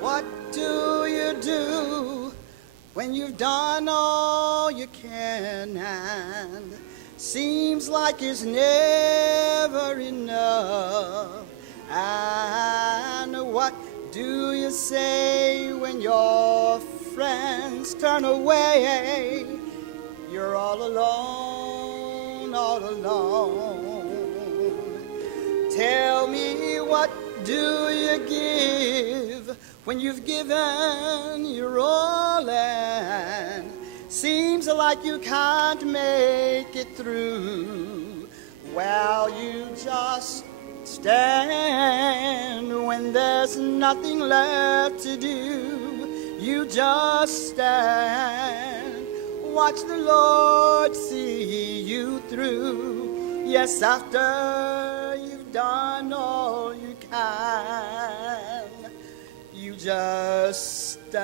What do you do when you've done all you can and seems like it's never enough? And what do you say when your friends turn away? You're all alone, all alone. Tell me, what do you give when you've given your all and seems like you can't make it through? Well, you just stand when there's nothing left to do. You just stand, watch the Lord see you through. Yes, after you've done all you can, you just stand.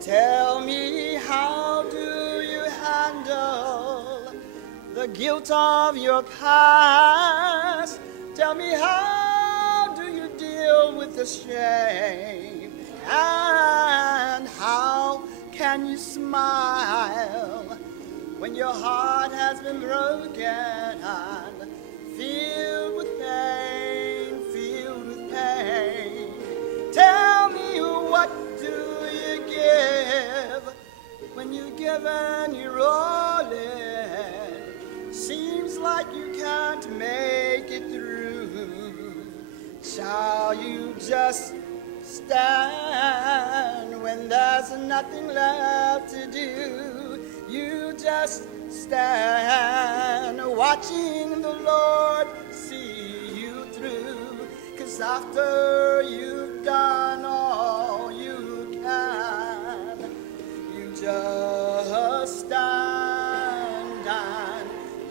Tell me, how do you handle the guilt of your past? Tell me, how do you deal with the shame? And how can you smile when your heart has been broken and filled with pain, filled with pain? Tell me, what do you give when you've given your all in? Seems like you can't make it through. Shall you just stand when there's nothing left to do? You just stand, watching the Lord see you through. 'Cause after you've done all you can, you just stand and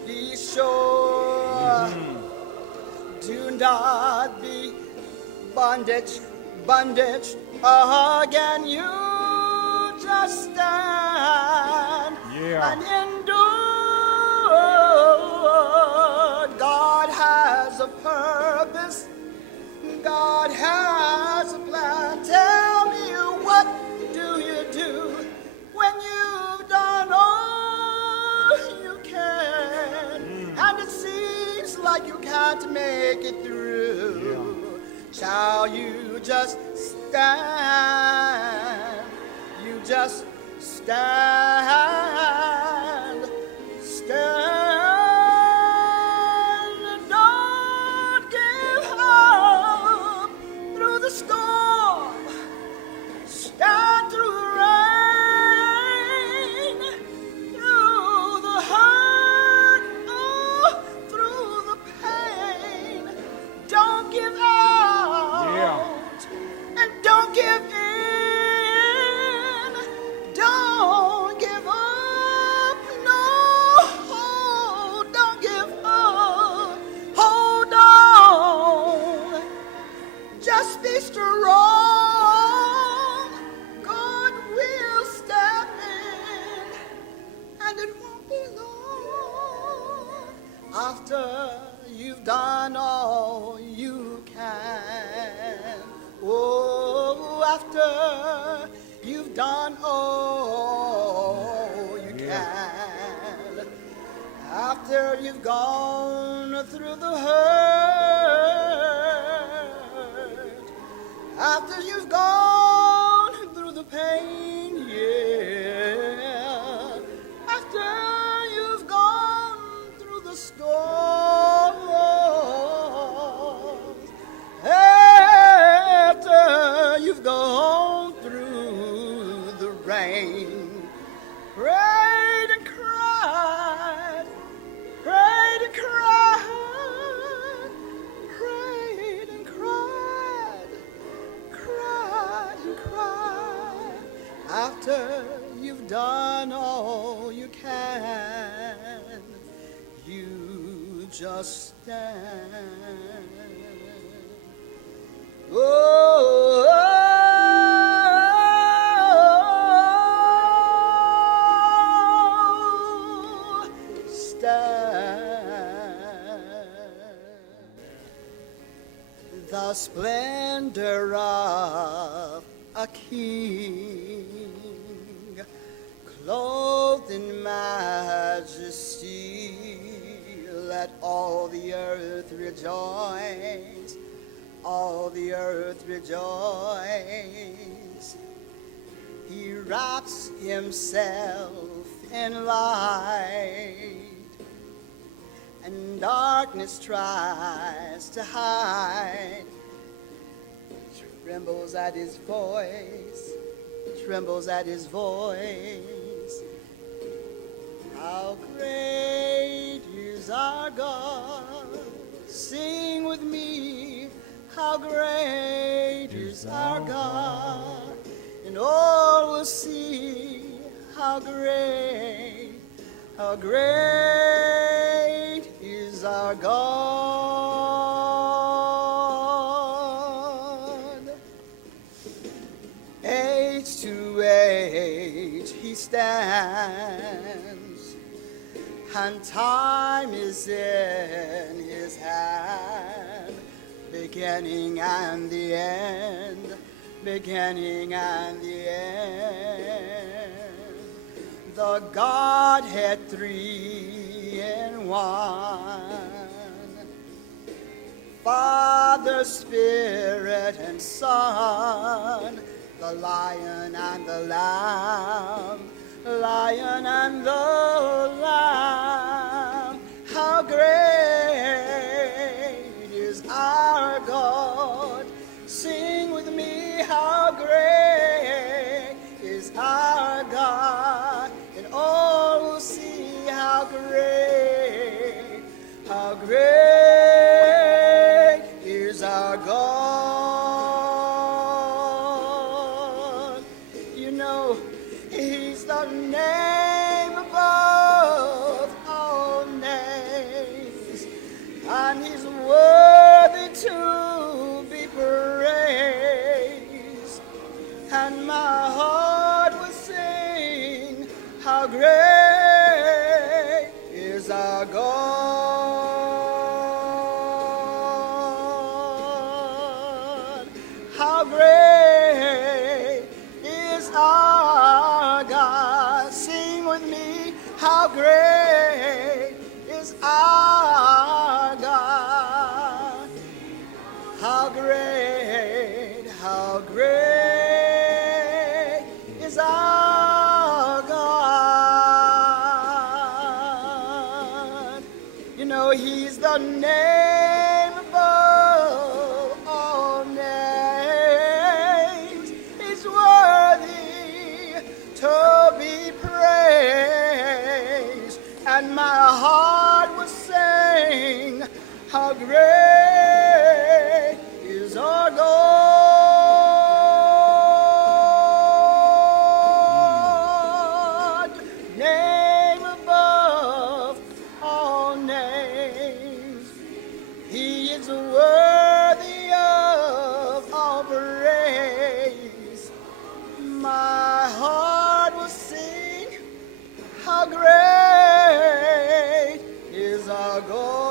be sure. Do not be bondage again. You just stand and endure. God has a purpose. God has a plan. Tell me, what do you do when you've done all you can and it seems like you can't make it through? Shall you just stand? You just stand, stand. Don't give up through the storm. Stand through the rain, through the hurt, oh, through the pain. Don't give up. And don't give in. Don't give up. No, don't give up. Hold on. Just be strong. God will step in, and it won't be long after you've done all you can. Oh, after you've done all you can, after you've gone through the hurt, after you've gone through the pain, yeah, after you've gone through the storms, after you've gone through the rain, prayed and cried, prayed and cried, prayed and cried, cried and cried. After you've done all you can, you just stand. Oh, stand. the splendor of a king, clothed in majesty. Let all the earth rejoice, all the earth rejoice. He wraps himself in light, and darkness tries to hide. Trembles at his voice, trembles at his voice. How great is our God? Sing with me, how great is our God? And all will see how great is our God. Age to age he stands, and time is in his hand, beginning and the end, beginning and the end. The Godhead three in one, Father, Spirit, and Son, the Lion and the Lamb, Lion and the Lamb. How great is our God? Sing with me, how great is our God? And all will see how great is our God. You know, he's the name above all names, and he's worthy to be praised. And my heart will sing, how great is our God. How great is our God. Sing with me, how great is our God. How great is our God. You know, he's the name above all names. He's worthy to be praised. And my heart will sing, how great is our God. Name above all names. He is worthy of all praise. My heart will sing, how great is our God.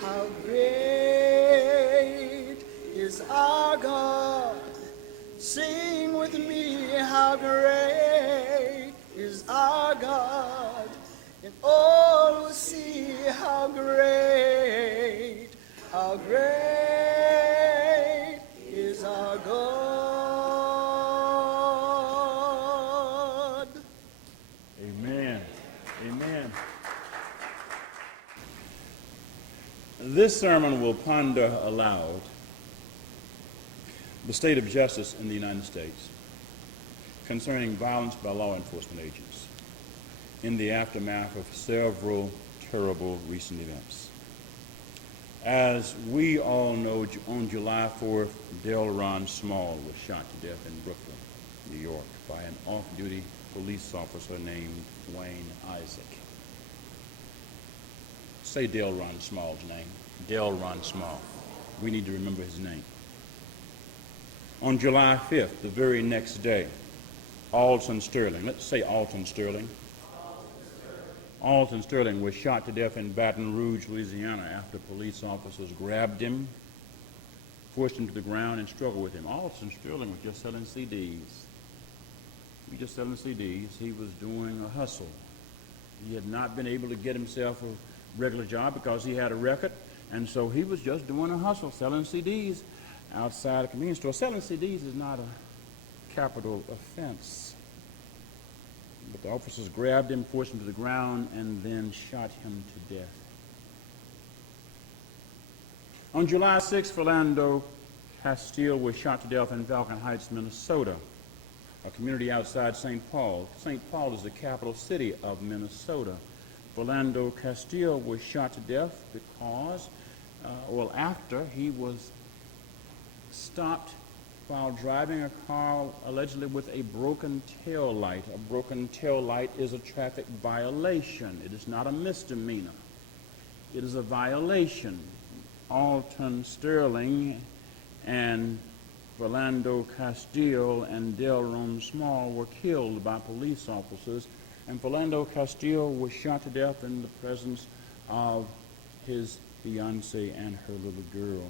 How great is our God. Sing with me, how great is our God. And all will see how great is our God. Amen. Amen. This sermon will ponder aloud the state of justice in the United States concerning violence by law enforcement agents in the aftermath of several terrible recent events. As we all know, on July 4th, Delron Small was shot to death in Brooklyn, New York, by an off-duty police officer named Wayne Isaac. Say Delron Small's name. Delron Small. We need to remember his name. On July 5th, the very next day, Alton Sterling, let's say Alton Sterling, Alton Sterling was shot to death in Baton Rouge, Louisiana, after police officers grabbed him, forced him to the ground, and struggled with him. Alton Sterling was just selling CDs. He was just selling CDs. He was doing a hustle. He had not been able to get himself a regular job because he had a record, and so he was just doing a hustle, selling CDs outside a convenience store. Selling CDs is not a capital offense. But the officers grabbed him, forced him to the ground, and then shot him to death. On July 6, Philando Castile was shot to death in Falcon Heights, Minnesota, a community outside St. Paul. St. Paul is the capital city of Minnesota. Philando Castile was shot to death because, after he was stopped while driving a car allegedly with a broken tail light. A broken tail light is a traffic violation. It is not a misdemeanor. It is a violation. Alton Sterling and Philando Castile and Delron Small were killed by police officers, and Philando Castile was shot to death in the presence of his fiancée and her little girl.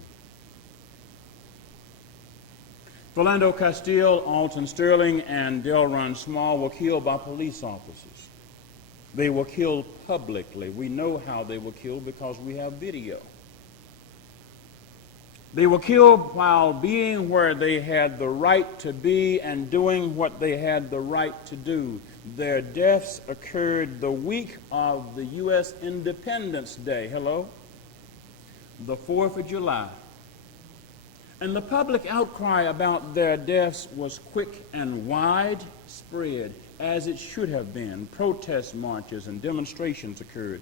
Philando Castile, Alton Sterling, and Delron Small were killed by police officers. They were killed publicly. We know how they were killed because we have video. They were killed while being where they had the right to be and doing what they had the right to do. Their deaths occurred the week of the U.S. Independence Day. Hello? The 4th of July. And the public outcry about their deaths was quick and widespread, as it should have been. Protest marches and demonstrations occurred.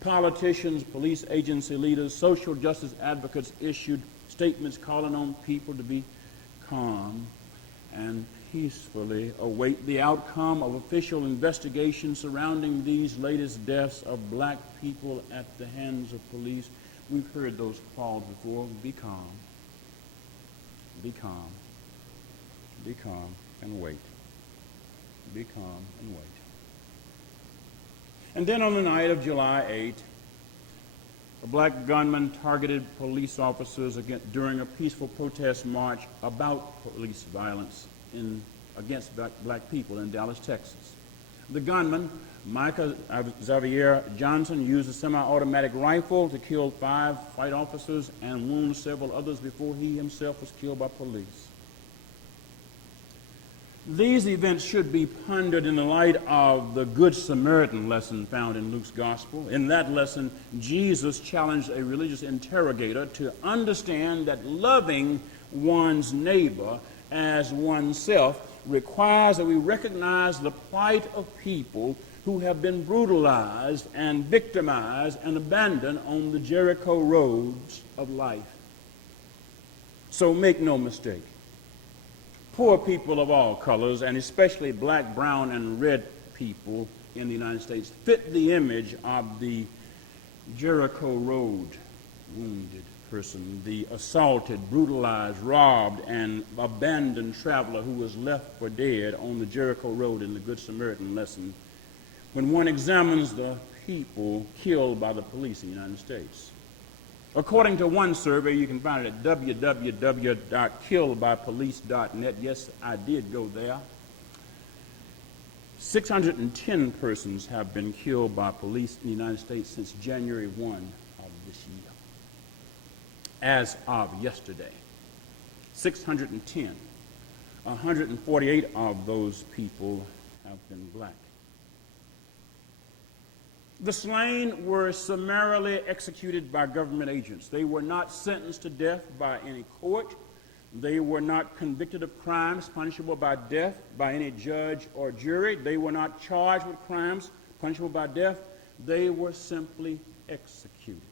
Politicians, police agency leaders, social justice advocates issued statements calling on people to be calm and peacefully await the outcome of official investigations surrounding these latest deaths of black people at the hands of police. We've heard those calls before. Be calm. Be calm. Be calm and wait. Be calm and wait. And then on the night of July 8, a black gunman targeted police officers during a peaceful protest march about police violence against black people in Dallas, Texas. The gunman, Michael Xavier Johnson, used a semi-automatic rifle to kill 5 white officers and wound several others before he himself was killed by police. These events should be pondered in the light of the Good Samaritan lesson found in Luke's Gospel. In that lesson, Jesus challenged a religious interrogator to understand that loving one's neighbor as oneself requires that we recognize the plight of people who have been brutalized and victimized and abandoned on the Jericho roads of life. So make no mistake. Poor people of all colors, and especially black, brown, and red people in the United States, fit the image of the Jericho Road wounded person, the assaulted, brutalized, robbed, and abandoned traveler who was left for dead on the Jericho Road in the Good Samaritan lesson. When one examines the people killed by the police in the United States. According to one survey, you can find it at www.killedbypolice.net. Yes, I did go there. 610 persons have been killed by police in the United States since January 1 of this year. As of yesterday, 610. 148 of those people have been black. The slain were summarily executed by government agents. They were not sentenced to death by any court. They were not convicted of crimes punishable by death by any judge or jury. They were not charged with crimes punishable by death. They were simply executed.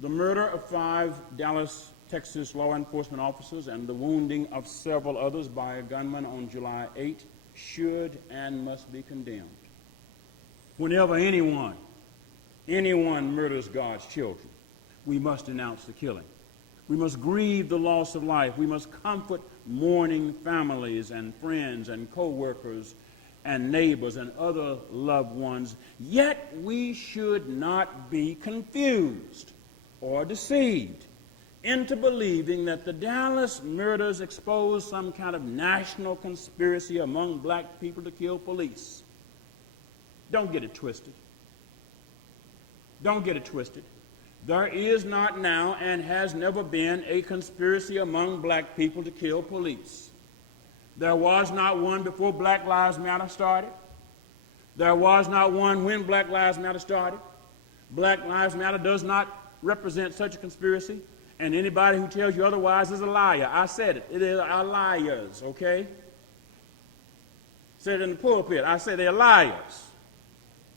The murder of 5 Dallas, Texas law enforcement officers and the wounding of several others by a gunman on July 8 should and must be condemned. Whenever anyone murders God's children, we must denounce the killing. We must grieve the loss of life. We must comfort mourning families and friends and co-workers and neighbors and other loved ones. Yet we should not be confused or deceived into believing that the Dallas murders expose some kind of national conspiracy among black people to kill police. Don't get it twisted. Don't get it twisted. There is not now and has never been a conspiracy among black people to kill police. There was not one before Black Lives Matter started. There was not one when Black Lives Matter started. Black Lives Matter does not represent such a conspiracy, and anybody who tells you otherwise is a liar. I said it. It is our liars, okay? Said it in the pulpit. I say they're liars.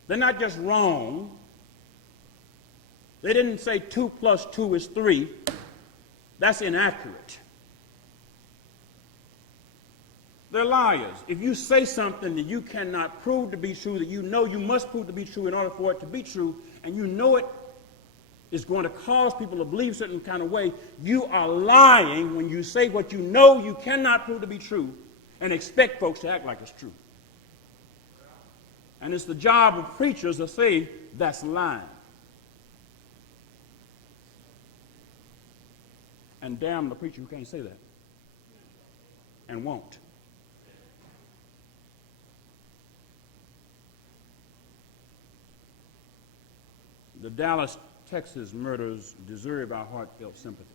They're not just wrong. They didn't say 2 plus 2 is 3. That's inaccurate. They're liars. If you say something that you cannot prove to be true, that you know you must prove to be true in order for it to be true, and you know it is going to cause people to believe a certain kind of way, you are lying when you say what you know you cannot prove to be true and expect folks to act like it's true. And it's the job of preachers to say that's lying. And damn the preacher who can't say that and won't. The Dallas, Texas murders deserve our heartfelt sympathy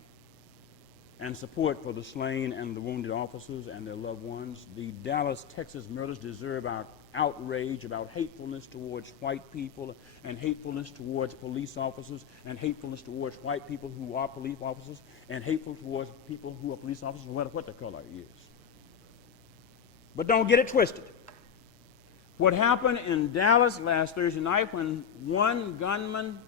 and support for the slain and the wounded officers and their loved ones. The Dallas, Texas murders deserve our outrage about hatefulness towards white people and hatefulness towards police officers and hatefulness towards white people who are police officers and hateful towards people who are police officers, no matter what their color is. But don't get it twisted. What happened in Dallas last Thursday night when one gunman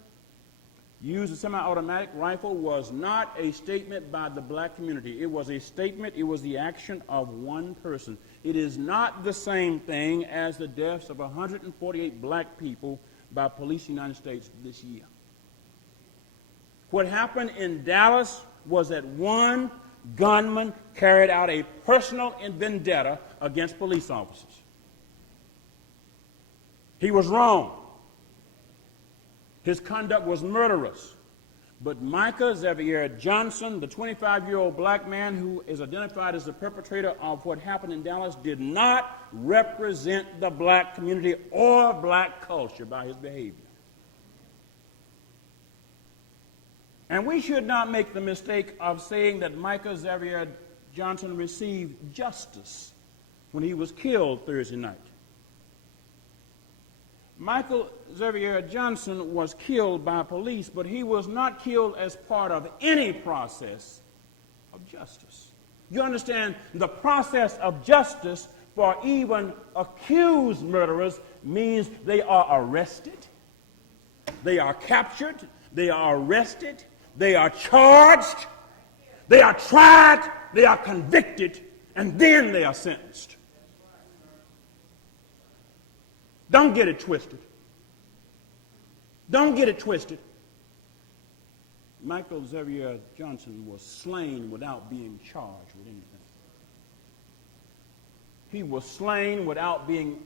used a semi-automatic rifle was not a statement by the black community. It was a statement, it was the action of one person. It is not the same thing as the deaths of 148 black people by police in the United States this year. What happened in Dallas was that one gunman carried out a personal vendetta against police officers. He was wrong. His conduct was murderous. But Micah Xavier Johnson, the 25-year-old black man who is identified as the perpetrator of what happened in Dallas, did not represent the black community or black culture by his behavior. And we should not make the mistake of saying that Micah Xavier Johnson received justice when he was killed Thursday night. Michael Xavier Johnson was killed by police, but he was not killed as part of any process of justice. You understand, the process of justice for even accused murderers means they are arrested, they are captured, they are arrested, they are charged, they are tried, they are convicted, and then they are sentenced. Don't get it twisted. Don't get it twisted. Michael Xavier Johnson was slain without being charged with anything. He was slain without being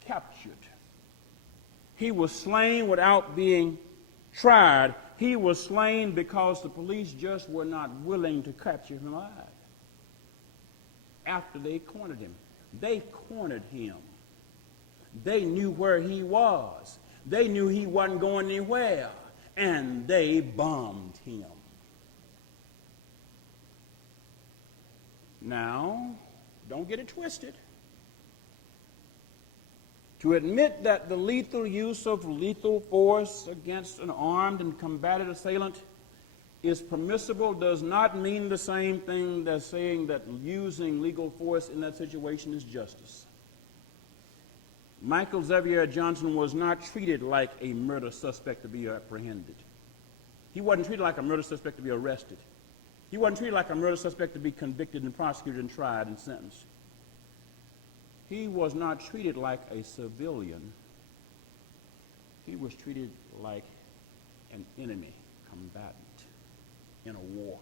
captured. He was slain without being tried. He was slain because the police just were not willing to capture him alive. After they cornered him. They cornered him. They knew where he was. They knew he wasn't going anywhere. And they bombed him. Now, don't get it twisted. To admit that the lethal use of lethal force against an armed and combative assailant is permissible does not mean the same thing as saying that using legal force in that situation is justice. Michael Xavier Johnson was not treated like a murder suspect to be apprehended. He wasn't treated like a murder suspect to be arrested. He wasn't treated like a murder suspect to be convicted and prosecuted and tried and sentenced. He was not treated like a civilian. He was treated like an enemy combatant in a war.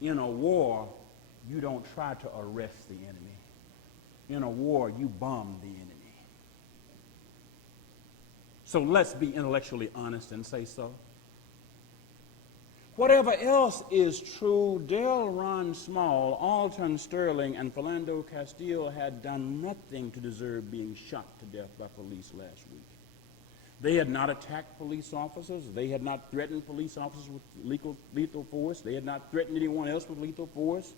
In a war, you don't try to arrest the enemy. In a war, you bomb the enemy. So let's be intellectually honest and say so. Whatever else is true, Dale Ron Small, Alton Sterling, and Philando Castile had done nothing to deserve being shot to death by police last week. They had not attacked police officers. They had not threatened police officers with lethal force. They had not threatened anyone else with lethal force.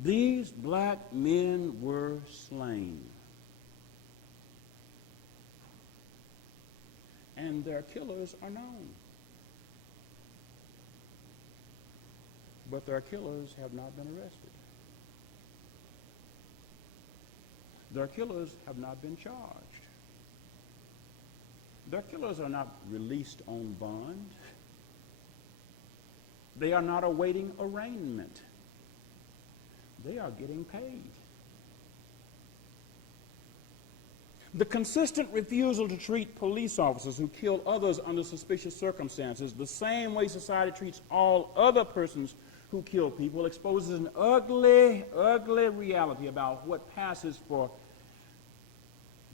These black men were slain. And their killers are known. But their killers have not been arrested. Their killers have not been charged. Their killers are not released on bond. They are not awaiting arraignment. They are getting paid. The consistent refusal to treat police officers who kill others under suspicious circumstances the same way society treats all other persons who kill people exposes an ugly, ugly reality about what passes for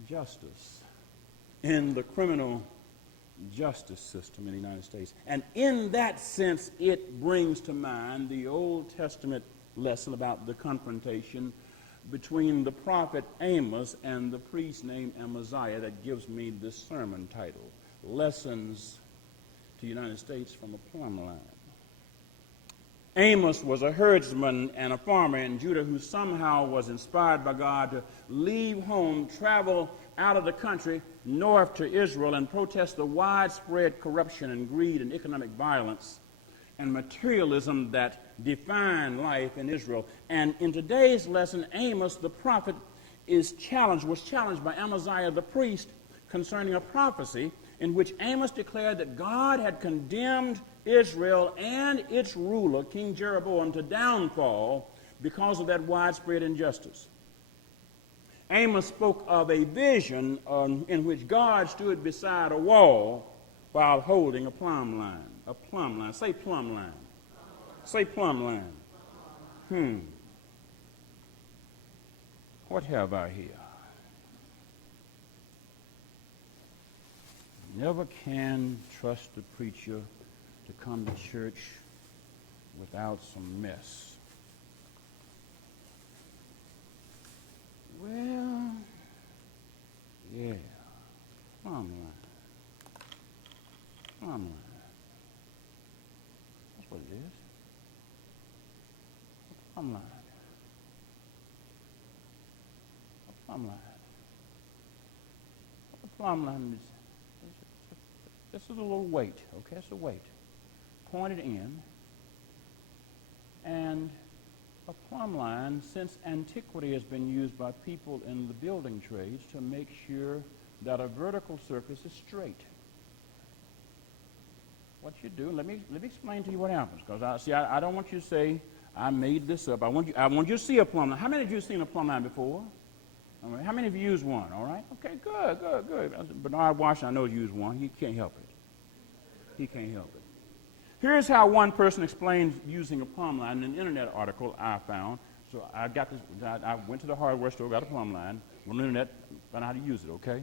justice in the criminal justice system in the United States. And in that sense, it brings to mind the Old Testament lesson about the confrontation between the prophet Amos and the priest named Amaziah that gives me this sermon title, Lessons to the United States from the Plumb Line. Amos was a herdsman and a farmer in Judah who somehow was inspired by God to leave home, travel out of the country north to Israel, and protest the widespread corruption and greed and economic violence and materialism that define life in Israel. And in today's lesson, Amos the prophet was challenged by Amaziah the priest concerning a prophecy in which Amos declared that God had condemned Israel and its ruler, King Jeroboam, to downfall because of that widespread injustice. Amos spoke of a vision in which God stood beside a wall while holding a plumb line. A plumb line. Say plumb line. Say plumb line. What have I here? Never can trust the preacher to come to church without some mess. Well, yeah, plumb line. Plumb line. That's what it is. A plumb line. A plumb line. A plumb line is this is a little weight, okay? It's a weight pointed in, and a plumb line since antiquity has been used by people in the building trades to make sure that a vertical surface is straight. What you do, let me explain to you what happens, because I don't want you to say I made this up. I want you to see a plumb line. How many of you have seen a plumb line before? All right. How many of you used one? All right. Okay. Good. Bernard Washington, I know, used one. He can't help it. He can't help it. Here's how one person explains using a plumb line in an internet article I found. So I got this. I went to the hardware store, got a plumb line, went on the internet, found out how to use it. Okay.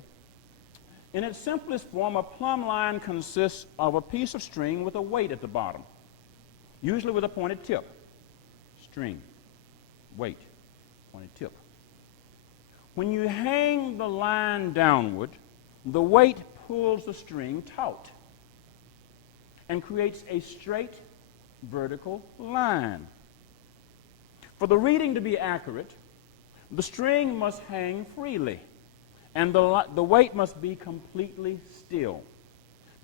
In its simplest form, a plumb line consists of a piece of string with a weight at the bottom, usually with a pointed tip. String, weight, pointed tip. When you hang the line downward, the weight pulls the string taut and creates a straight vertical line. For the reading to be accurate, the string must hang freely, and the weight must be completely still.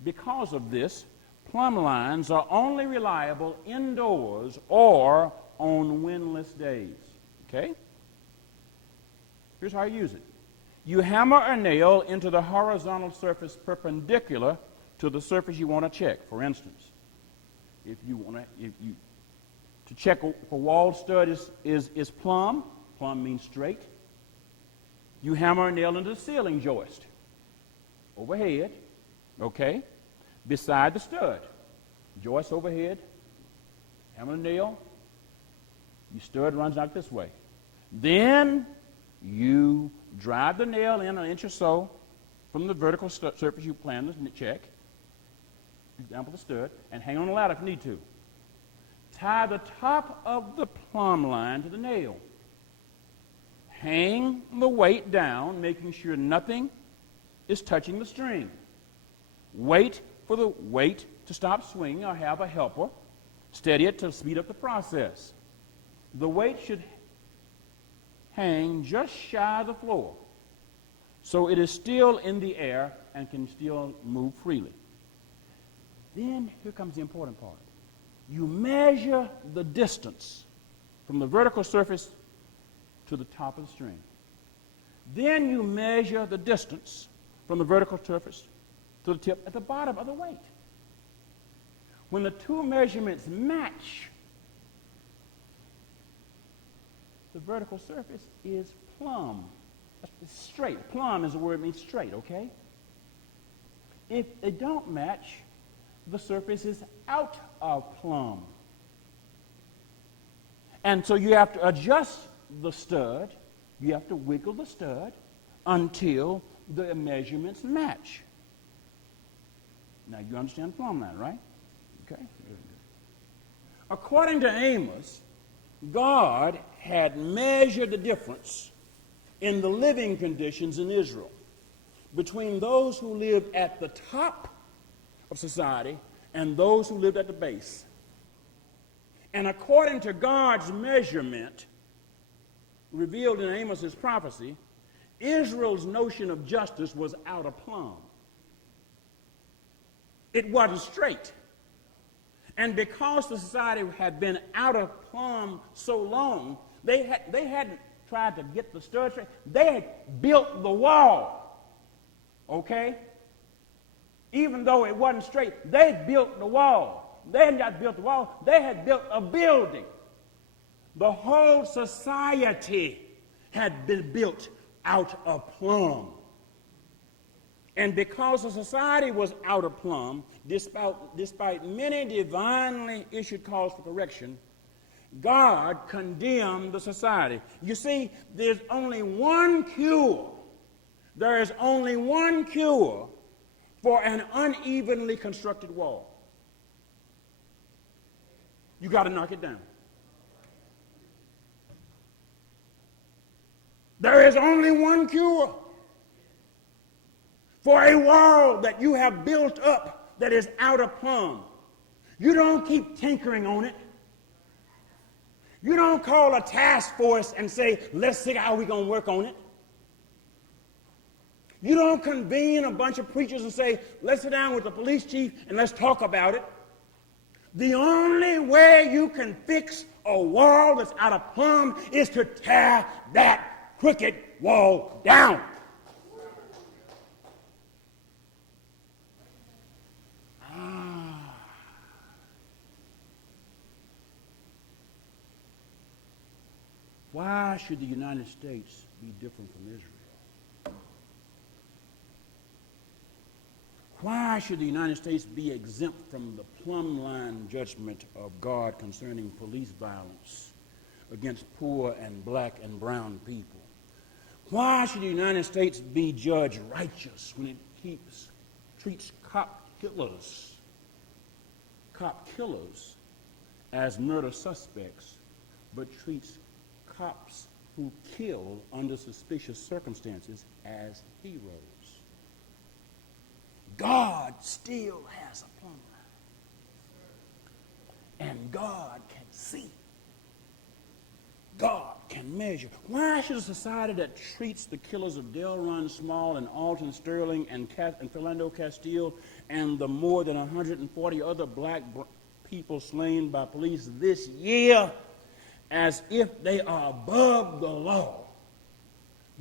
Because of this, plumb lines are only reliable indoors or on windless days. Okay? Here's how you use it. You hammer a nail into the horizontal surface perpendicular to the surface you want to check. For instance, if you to check for wall stud is plumb means straight. You hammer a nail into the ceiling joist overhead, okay, beside the stud. Joist overhead, hammer a nail, Your stud runs out this way. Then you drive the nail in an inch or so from the vertical surface you plan to check, example the stud, and hang on the ladder if you need to. Tie the top of the plumb line to the nail. Hang the weight down, making sure nothing is touching the string. Wait for the weight to stop swinging or have a helper steady it to speed up the process. The weight should hang just shy of the floor, so it is still in the air and can still move freely. Then here comes the important part. You measure the distance from the vertical surface to the top of the string. Then you measure the distance from the vertical surface to the tip at the bottom of the weight. When the two measurements match, the vertical surface is plumb. It's straight. Plumb is the word that means straight, okay? If they don't match, the surface is out of plumb. And so you have to adjust the stud. You have to wiggle the stud until the measurements match. Now you understand plumb line, right? Okay. According to Amos, God had measured the difference in the living conditions in Israel between those who lived at the top of society and those who lived at the base. And according to God's measurement revealed in Amos's prophecy, Israel's notion of justice was out of plumb. It wasn't straight. And because the society had been out of plumb so long, they hadn't tried to get the stud straight. They had built the wall, okay? Even though it wasn't straight, they built the wall. They hadn't just built the wall, they had built a building. The whole society had been built out of plumb. And because the society was out of plumb, despite many divinely issued calls for correction, God condemned the society. You see, there's only one cure. There is only one cure for an unevenly constructed wall. You got to knock it down. There is only one cure for a wall that you have built up that is out of plumb. You don't keep tinkering on it. You don't call a task force and say, let's see how we're going to work on it. You don't convene a bunch of preachers and say, let's sit down with the police chief and let's talk about it. The only way you can fix a wall that's out of plumb is to tear that crooked wall down. Why should the United States be different from Israel? Why should the United States be exempt from the plumb line judgment of God concerning police violence against poor and black and brown people? Why should the United States be judged righteous when it treats cop killers as murder suspects, but treats cops who kill under suspicious circumstances as heroes? God still has a plumb line. And God can see. God can measure. Why should a society that treats the killers of Delron Small and Alton Sterling and Philando Castile and the more than 140 other black people slain by police this year as if they are above the law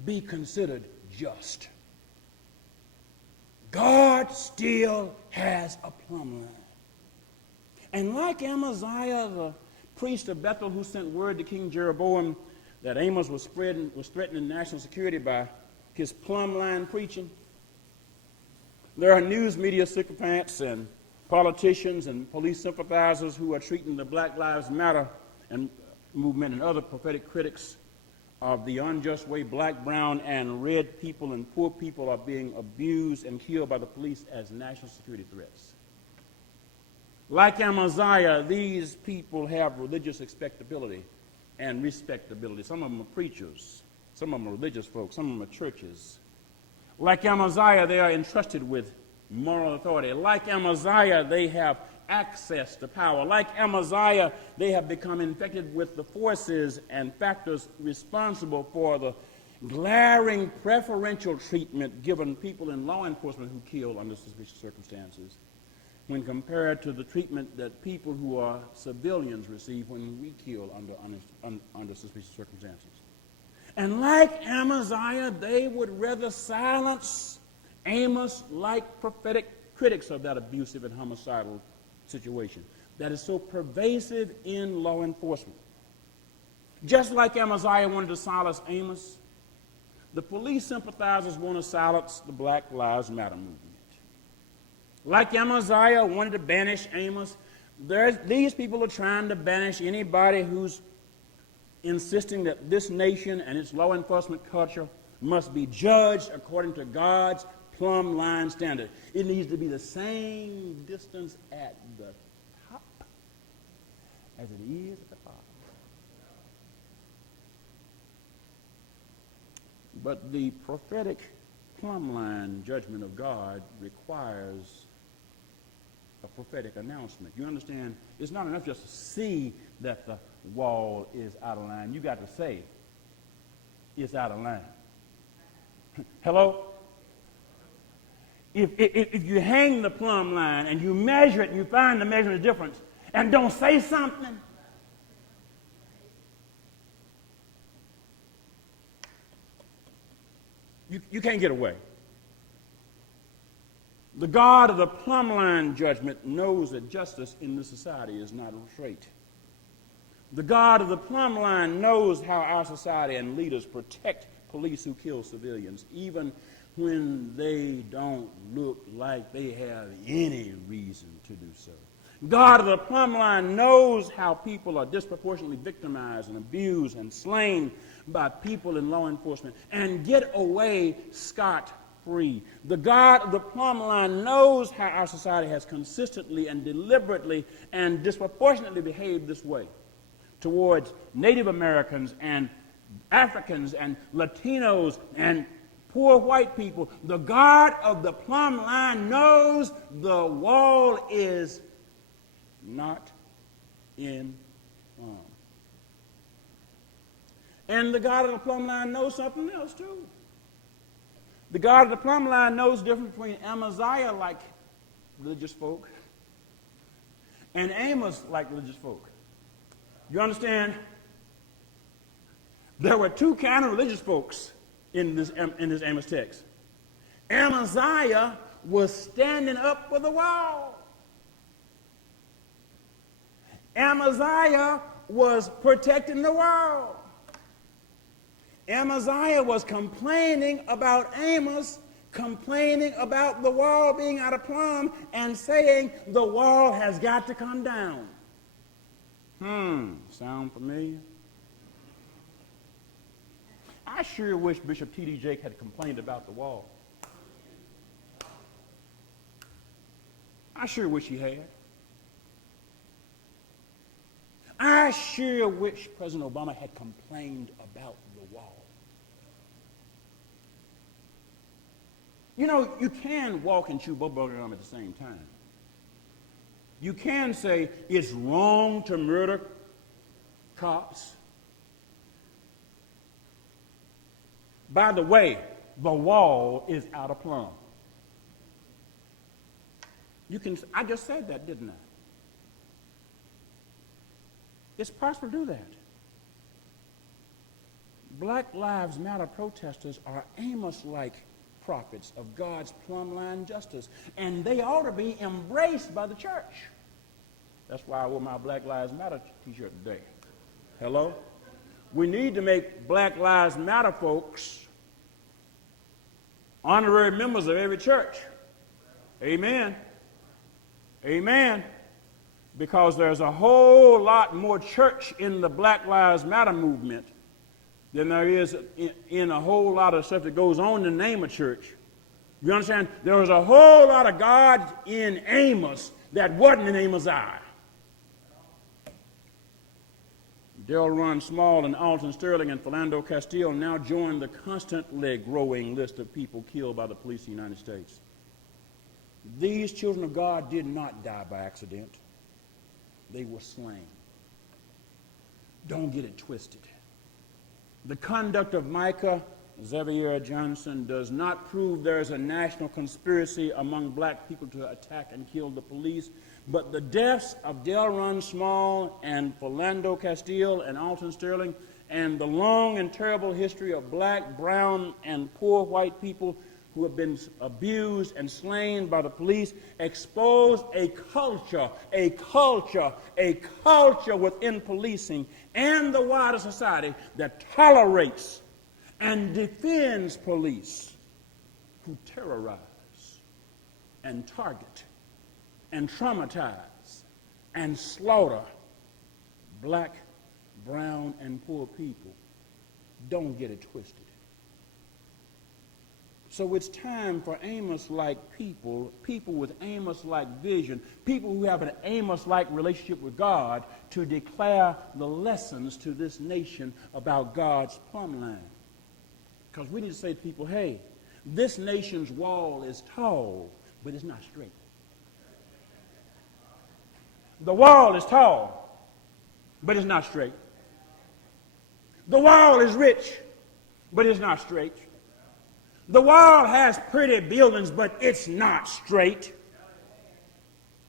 be considered just? God still has a plumb line. And like Amaziah, the priest of Bethel, who sent word to King Jeroboam that Amos was threatening national security by his plumb line preaching, there are news media sycophants and politicians and police sympathizers who are treating the Black Lives Matter and movement and other prophetic critics of the unjust way black, brown, and red people and poor people are being abused and killed by the police as national security threats. Like Amaziah, these people have religious expectability and respectability. Some of them are preachers. Some of them are religious folks. Some of them are churches. Like Amaziah, they are entrusted with moral authority. Like Amaziah, they have access to power. Like Amaziah, they have become infected with the forces and factors responsible for the glaring preferential treatment given people in law enforcement who kill under suspicious circumstances when compared to the treatment that people who are civilians receive when we kill under suspicious circumstances. And like Amaziah, they would rather silence Amos like prophetic critics of that abusive and homicidal situation that is so pervasive in law enforcement. Just like Amaziah wanted to silence Amos, the police sympathizers want to silence the Black Lives Matter movement. Like Amaziah wanted to banish Amos, these people are trying to banish anybody who's insisting that this nation and its law enforcement culture must be judged according to God's plumb line standard. It needs to be the same distance at the top as it is at the bottom. But the prophetic plumb line judgment of God requires a prophetic announcement. You understand? It's not enough just to see that the wall is out of line. You got to say it's out of line. Hello? If you hang the plumb line and you measure it and you find the measurement difference and don't say something, you can't get away. The God of the plumb line judgment knows that justice in this society is not a trait. The God of the plumb line knows how our society and leaders protect police who kill civilians, even when they don't look like they have any reason to do so. God of the plumb line knows how people are disproportionately victimized and abused and slain by people in law enforcement and get away scot-free. The God of the plumb line knows how our society has consistently and deliberately and disproportionately behaved this way towards Native Americans and Africans and Latinos and poor white people. The God of the plumb line knows the wall is not in plumb. And the God of the plumb line knows something else too. The God of the plumb line knows the difference between Amaziah like religious folk and Amos like religious folk. You understand? There were two kind of religious folks in this Amos text. Amaziah was standing up for the wall. Amaziah was protecting the wall. Amaziah was complaining about Amos, complaining about the wall being out of plumb, and saying the wall has got to come down. Sound familiar? I sure wish Bishop T.D. Jake had complained about the wall. I sure wish he had. I sure wish President Obama had complained about the wall. You know, you can walk and chew both burgers at the same time. You can say it's wrong to murder cops. By the way, the wall is out of plumb. I just said that, didn't I? It's possible to do that. Black Lives Matter protesters are Amos-like prophets of God's plumb line justice, and they ought to be embraced by the church. That's why I wore my Black Lives Matter t-shirt today. Hello? We need to make Black Lives Matter folks honorary members of every church. Amen. Amen. because there's a whole lot more church in the Black Lives Matter movement than there is in a whole lot of stuff that goes on in the name of church. You understand? There was a whole lot of God in Amos that wasn't in Amaziah. Del Ron Small and Alton Sterling and Philando Castile now join the constantly growing list of people killed by the police of the United States. These children of God did not die by accident. They were slain. Don't get it twisted. The conduct of Micah Xavier Johnson does not prove there is a national conspiracy among black people to attack and kill the police, but the deaths of Delron Small and Philando Castile and Alton Sterling and the long and terrible history of black, brown, and poor white people who have been abused and slain by the police expose a culture within policing and the wider society that tolerates and defends police who terrorize and target and traumatize and slaughter black, brown, and poor people. Don't get it twisted. So it's time for Amos-like people with Amos-like vision, people who have an Amos-like relationship with God, to declare the lessons to this nation about God's plumb line. Because we need to say to people, hey, this nation's wall is tall, but it's not straight. The wall is tall, but it's not straight. The wall is rich, but it's not straight. The wall has pretty buildings, but it's not straight.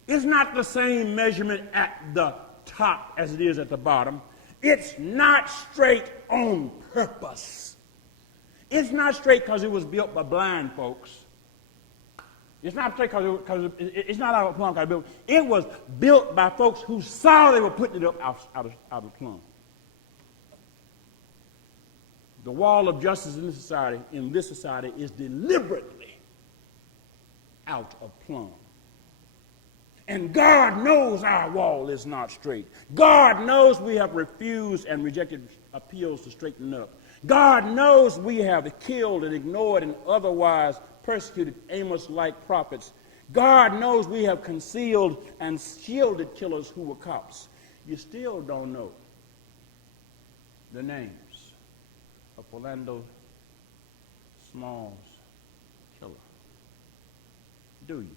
It's not the same measurement at the top as it is at the bottom. It's not straight on purpose. It's not straight because it was built by blind folks. It's not straight because it's not out of Plumb kind of built. It was built by folks who saw they were putting it up out of Plumb. The wall of justice in this society is deliberately out of Plumb. And God knows our wall is not straight. God knows we have refused and rejected appeals to straighten up. God knows we have killed and ignored and otherwise persecuted Amos-like prophets. God knows we have concealed and shielded killers who were cops. You still don't know the names of Philando Small's killer, do you?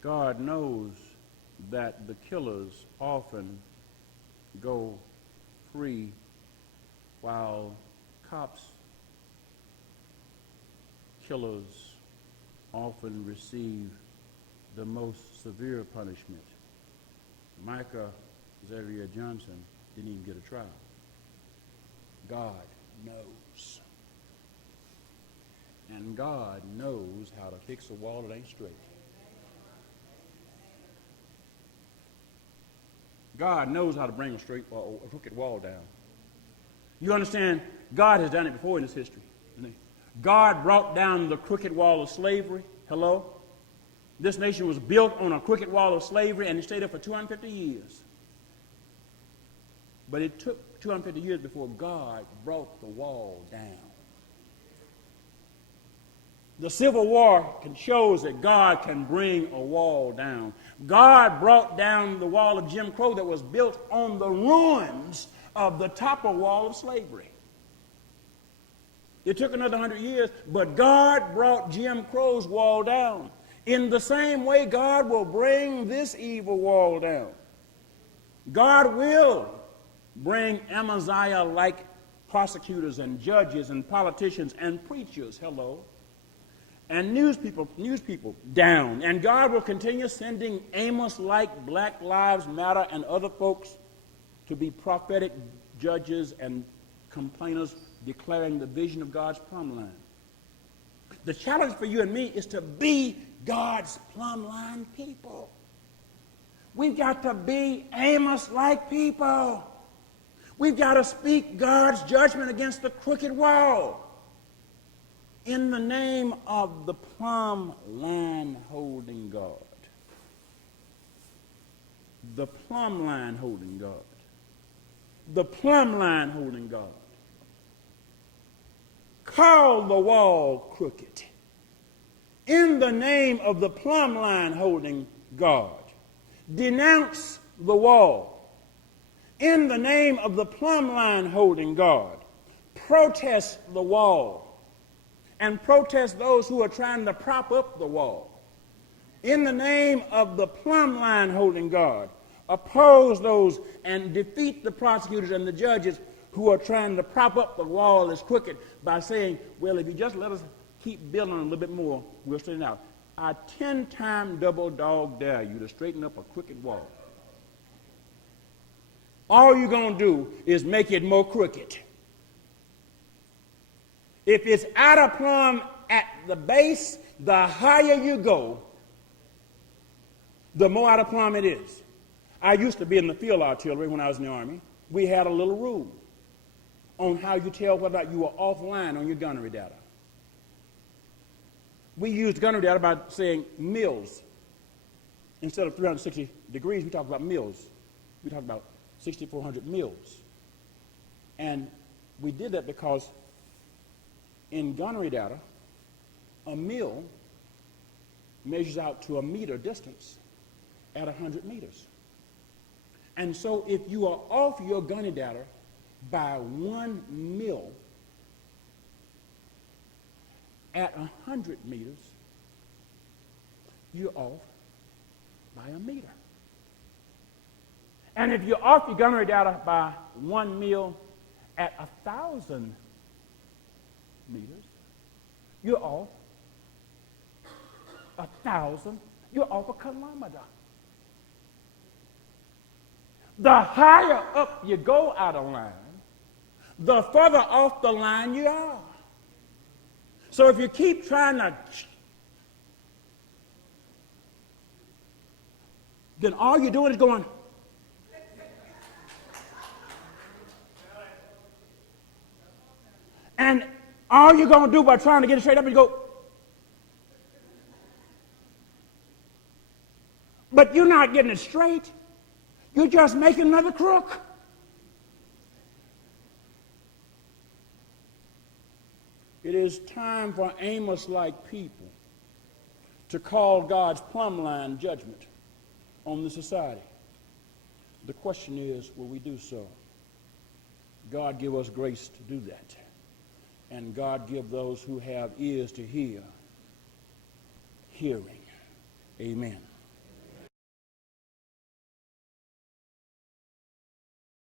God knows that the killers often go free while killers often receive the most severe punishment. Micah Xavier Johnson didn't even get a trial. God knows. And God knows how to fix a wall that ain't straight. God knows how to bring a crooked wall down. You understand? God has done it before in his history. God brought down the crooked wall of slavery. Hello? This nation was built on a crooked wall of slavery, and it stayed there for 250 years. But it took 250 years before God brought the wall down. The Civil War shows that God can bring a wall down. God brought down the wall of Jim Crow that was built on the ruins of the topper wall of slavery. It took another 100 years, but God brought Jim Crow's wall down. In the same way, God will bring this evil wall down. God will bring Amaziah-like prosecutors and judges and politicians and preachers, hello, and news people down. And God will continue sending Amos-like Black Lives Matter and other folks to be prophetic judges and complainers declaring the vision of God's plumb line. The challenge for you and me is to be God's plumb line people. We've got to be Amos-like people. We've got to speak God's judgment against the crooked wall in the name of the plumb line holding God. The plumb line holding God. The plumb line holding God. Call the wall crooked in the name of the plumb line holding God. Denounce the wall in the name of the plumb line holding God. Protest the wall and protest those who are trying to prop up the wall in the name of the plumb line holding God. Oppose those and defeat the prosecutors and the judges who are trying to prop up the wall as crooked by saying, well, if you just let us keep building a little bit more, we'll straighten it out. I 10-time double dog dare you to straighten up a crooked wall. All you're going to do is make it more crooked. If it's out of plumb at the base, the higher you go, the more out of plumb it is. I used to be in the field artillery when I was in the Army. We had a little rule on how you tell whether or not you were offline on your gunnery data. We used gunnery data by saying mils. Instead of 360 degrees, we talked about mils. We talked about 6,400 mils. And we did that because in gunnery data, a mil measures out to a meter distance at 100 meters. And so if you are off your gunnery data by 1 mil at 100 meters, you're off by a meter. And if you're off your gunnery data by 1 mil at 1,000 meters, you're off 1,000, you're off a kilometer. The higher up you go out of line, the further off the line you are. So if you keep trying to, then all you're doing is going, and all you're going to do by trying to get it straight up is go, but you're not getting it straight. You're just making another crook. It is time for Amos-like people to call God's plumb line judgment on the society. The question is, will we do so? God give us grace to do that. And God give those who have ears to hear, hearing. Amen.